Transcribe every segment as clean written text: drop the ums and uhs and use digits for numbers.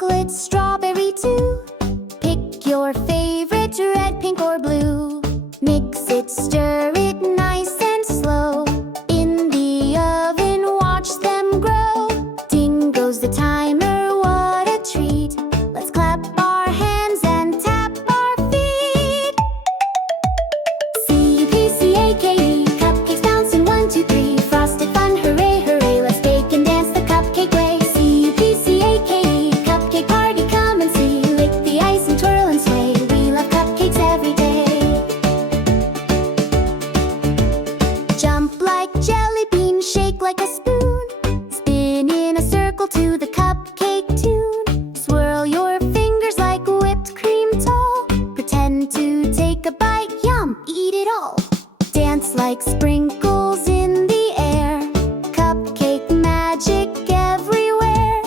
chocolate, strawberry too. Pick your favorite, red, pink, or blue. Mix it, stir it nice and slow. In the oven, watch them grow. Ding goes the timer, what a treat. Let's clap our hands and tap our feet. C-U-P-C-A-K-E, cupcakes bouncing 1, 2, 3. Frosted fun, hooray, hooray, let's bake and dance the cupcake way. C-U-P-C-A-K-E, cupcake party, come and see. Lick the ice and twirl and sway, we love cupcakes every day. Jump like jelly bean, shake like a spoon. Spin in a circle to the cupcake tune. Swirl your fingers like whipped cream tall. Pretend to take a bite, yum, eat it all. Dance like sprinkles in the air. Cupcake magic everywhere.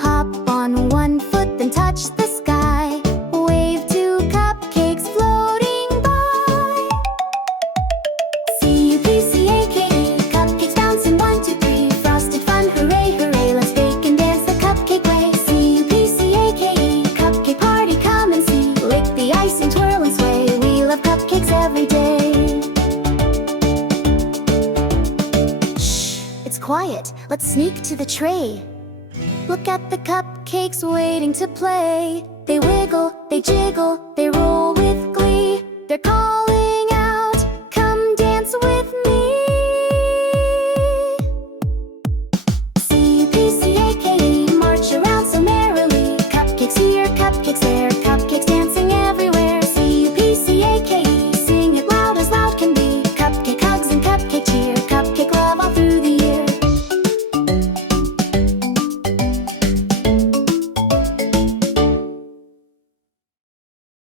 Hop on one foot, then touch the sky. Wave to cupcakes floating by. C-U-P-C-A-K-E, cupcakes bouncing 1, 2, 3. Frosted fun, hooray, hooray, let's bake and dance the cupcake way. C-U-P-C-A-K-E, cupcake party, come and see. Lick the ice and twirl and sway, we love cupcakes every day. Shh, it's quiet, let's sneak to the tray. Look at the cupcakes waiting to play. They wiggle, they jiggle, they roll with glee. They're calling